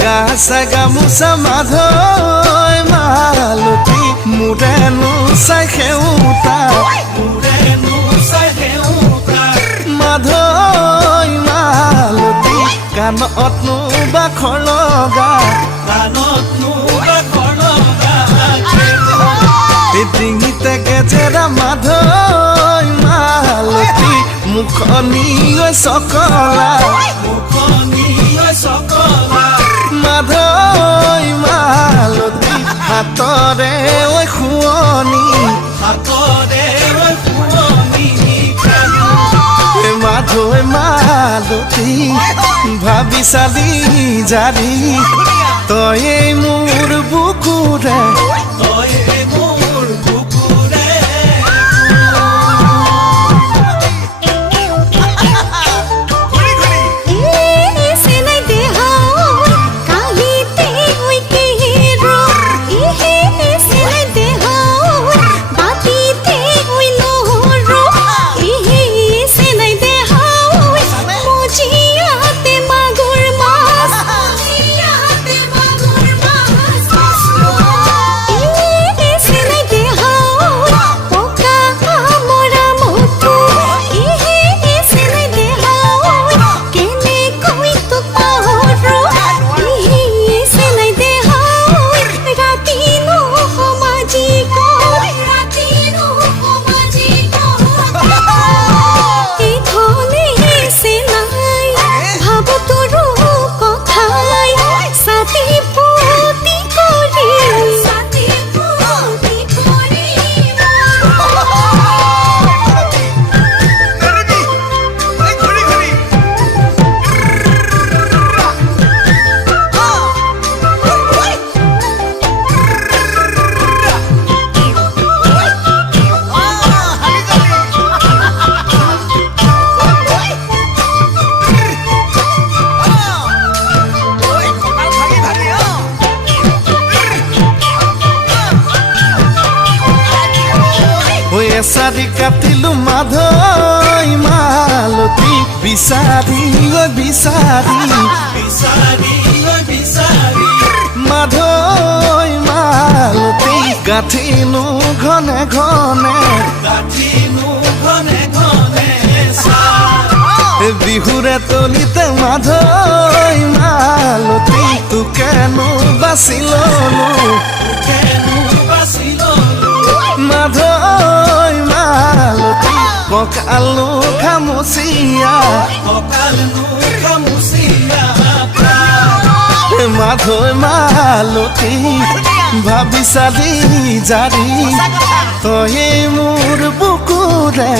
গাছা গামোচা মাধৈ মালতী মোৰেনো চাই সেউতা মাধৈ মালতী কাণতনো বাখৰ লগা ডিঙিতে গেজেৰা মাধৈ মালতী মুখনি চকলা মাধৈ মালতী হাতৰে শুৱনি মাধৈ মালতী ভাবি চালি জাৰি তয়ে মোৰ বুকুৰে এচাৰি কাটিলো মাধৈ মালতী বিচাৰি মাধৈ মালতী গাঁঠিনো ঘনে ঘনে বিহুৰে তলিতে মাধৈ মালতী তোকেনো বাচি ললো মাধৈ মালতী কঁকালো খামুচিয়া মাধৈ মালতী ভাবি চালি জাৰি তয়ে মোৰ বুকুৰে